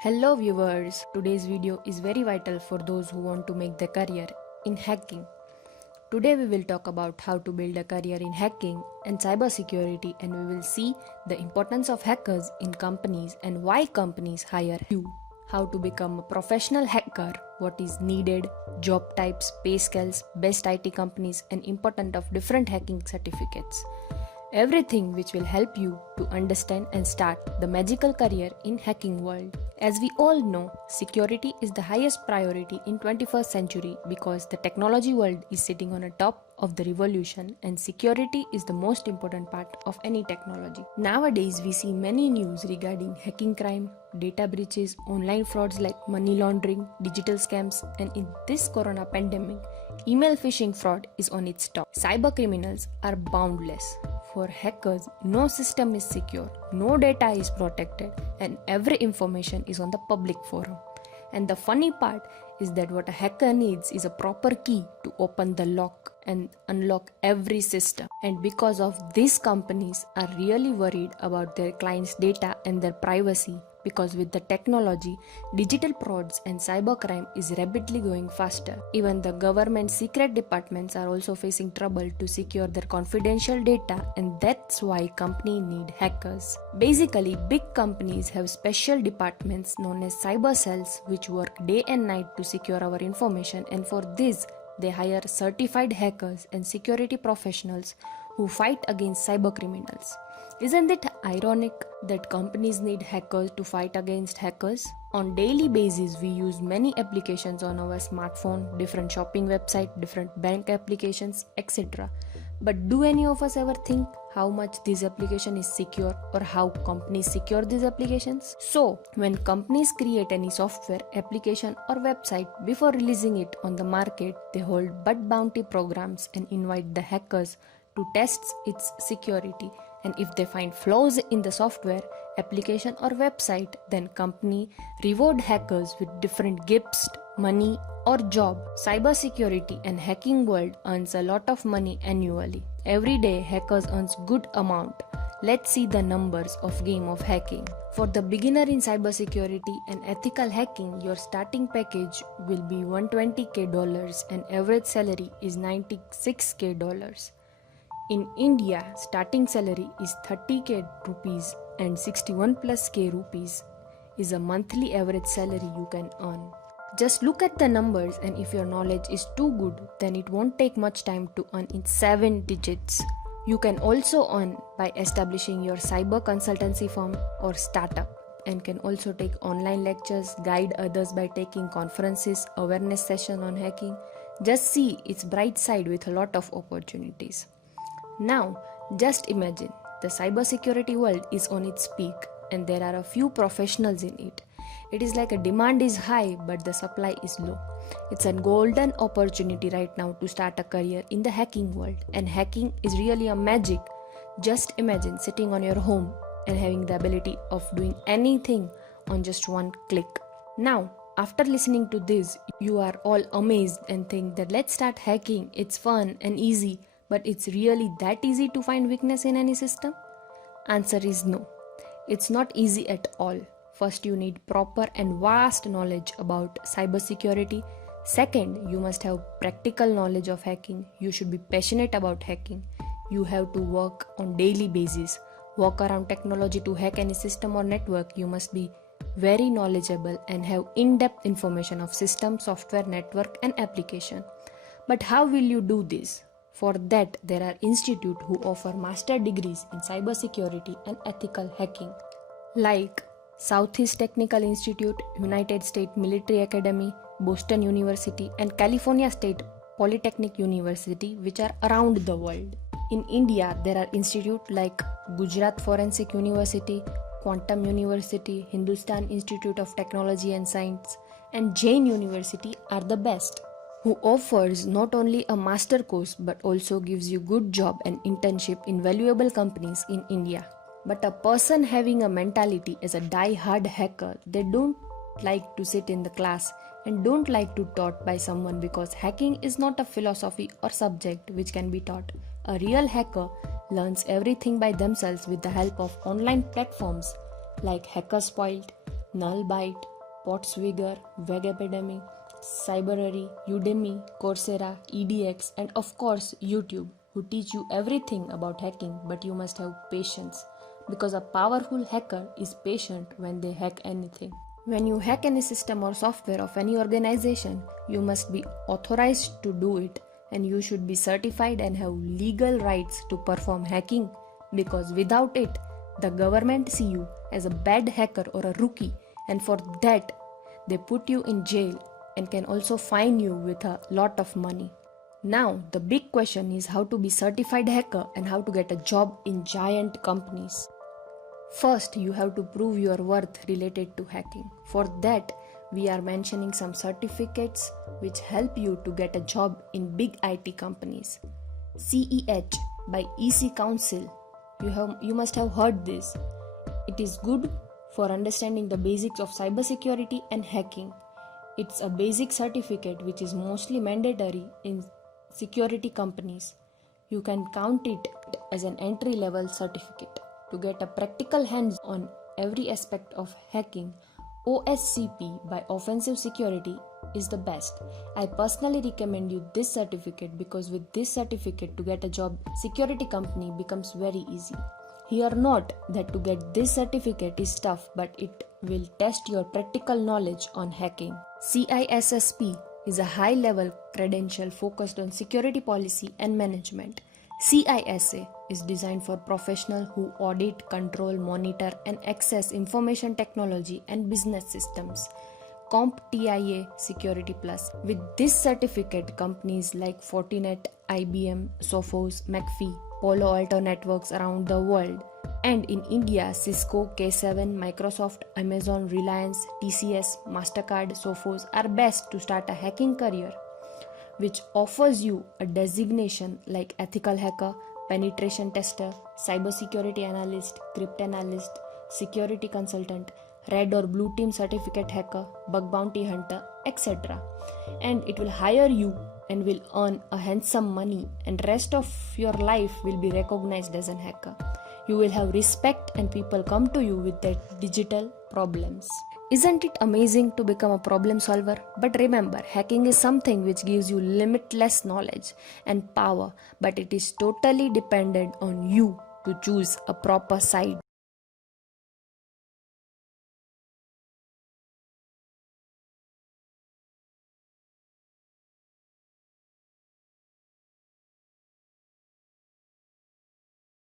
Hello viewers, today's video is very vital for those who want to make their career in hacking. Today we will talk about how to build a career in hacking and cybersecurity, and we will see the importance of hackers in companies and why companies hire you. How to become a professional hacker, what is needed, job types, pay scales, best IT companies and importance of different hacking certificates. Everything which will help you to understand and start the magical career in hacking world. As we all know, security is the highest priority in 21st century because the technology world is sitting on a top of the revolution and security is the most important part of any technology. Nowadays we see many news regarding hacking crime, data breaches, online frauds like money laundering, digital scams, and in this corona pandemic, email phishing fraud is on its top. Cyber criminals are boundless. For hackers, no system is secure, no data is protected, and every information is on the public forum. And the funny part is that what a hacker needs is a proper key to open the lock and unlock every system. And because of this, companies are really worried about their clients' data and their privacy, because with the technology, digital frauds and cybercrime is rapidly going faster. Even the government secret departments are also facing trouble to secure their confidential data, and that's why companies need hackers. Basically, big companies have special departments known as cyber cells which work day and night to secure our information, and for this they hire certified hackers and security professionals who fight against cyber criminals. Isn't it ironic that companies need hackers to fight against hackers? On daily basis, we use many applications on our smartphone, different shopping websites, different bank applications, etc. But do any of us ever think how much this application is secure or how companies secure these applications? So, when companies create any software, application or website, before releasing it on the market, they hold bug bounty programs and invite the hackers to test its security. And if they find flaws in the software, application or website, then company reward hackers with different gifts, money or job. Cybersecurity and hacking world earns a lot of money annually. Every day hackers earns good amount. Let's see the numbers of game of hacking. For the beginner in cybersecurity and ethical hacking, your starting package will be $120,000 and average salary is $96,000. In India, starting salary is 30k rupees and 61 plus k rupees is a monthly average salary you can earn. Just look at the numbers, and if your knowledge is too good, then it won't take much time to earn in 7 digits. You can also earn by establishing your cyber consultancy firm or startup, and can also take online lectures, guide others by taking conferences, awareness session on hacking. Just see its bright side with a lot of opportunities. Now, just imagine the cybersecurity world is on its peak and there are a few professionals in it. It is like a demand is high but the supply is low. It's a golden opportunity right now to start a career in the hacking world, and hacking is really a magic. Just imagine sitting on your home and having the ability of doing anything on just one click. Now, after listening to this, you are all amazed and think that let's start hacking, it's fun and easy. But it's really that easy to find weakness in any system? Answer is no. It's not easy at all. First, you need proper and vast knowledge about cybersecurity. Second, you must have practical knowledge of hacking. You should be passionate about hacking. You have to work on daily basis. Walk around technology to hack any system or network. You must be very knowledgeable and have in-depth information of system, software, network and application. But how will you do this? For that, there are institutes who offer master degrees in cybersecurity and ethical hacking, like Southeast Technical Institute, United States Military Academy, Boston University, and California State Polytechnic University, which are around the world. In India, there are institutes like Gujarat Forensic University, Quantum University, Hindustan Institute of Technology and Science, and Jain University are the best, who offers not only a master course but also gives you good job and internship in valuable companies in India. But a person having a mentality as a die-hard hacker, they don't like to sit in the class and don't like to taught by someone, because hacking is not a philosophy or subject which can be taught. A real hacker learns everything by themselves with the help of online platforms like Hackerspoilt, Nullbyte, Potswigger, Wegepidemy, Cyberary, Udemy, Coursera, EDX, and of course YouTube, who teach you everything about hacking, but you must have patience because a powerful hacker is patient when they hack anything. When you hack any system or software of any organization, you must be authorized to do it, and you should be certified and have legal rights to perform hacking, because without it, the government see you as a bad hacker or a rookie, and for that they put you in jail and can also fine you with a lot of money. Now, the big question is how to be certified hacker and how to get a job in giant companies. First, you have to prove your worth related to hacking. For that, we are mentioning some certificates which help you to get a job in big IT companies. CEH by EC Council. You must have heard this. It is good for understanding the basics of cybersecurity and hacking. It's a basic certificate which is mostly mandatory in security companies. You can count it as an entry-level certificate. To get a practical hands on every aspect of hacking, OSCP by Offensive Security is the best. I personally recommend you this certificate because with this certificate to get a job security company becomes very easy. Here not that to get this certificate is tough, but it will test your practical knowledge on hacking. CISSP is a high-level credential focused on security policy and management. CISA is designed for professionals who audit, control, monitor, and access information technology and business systems. CompTIA Security Plus. With this certificate, companies like Fortinet, IBM, Sophos, McAfee, Palo Alto Networks around the world, and in India, Cisco, K7, Microsoft, Amazon, Reliance, TCS, MasterCard, Sophos are best to start a hacking career, which offers you a designation like ethical hacker, penetration tester, cybersecurity analyst, cryptanalyst, security consultant, red or blue team certificate hacker, bug bounty hunter, etc. And it will hire you and will earn a handsome money, and rest of your life will be recognized as an hacker. You will have respect and people come to you with their digital problems. Isn't it amazing to become a problem solver? But remember, hacking is something which gives you limitless knowledge and power, but it is totally dependent on you to choose a proper side.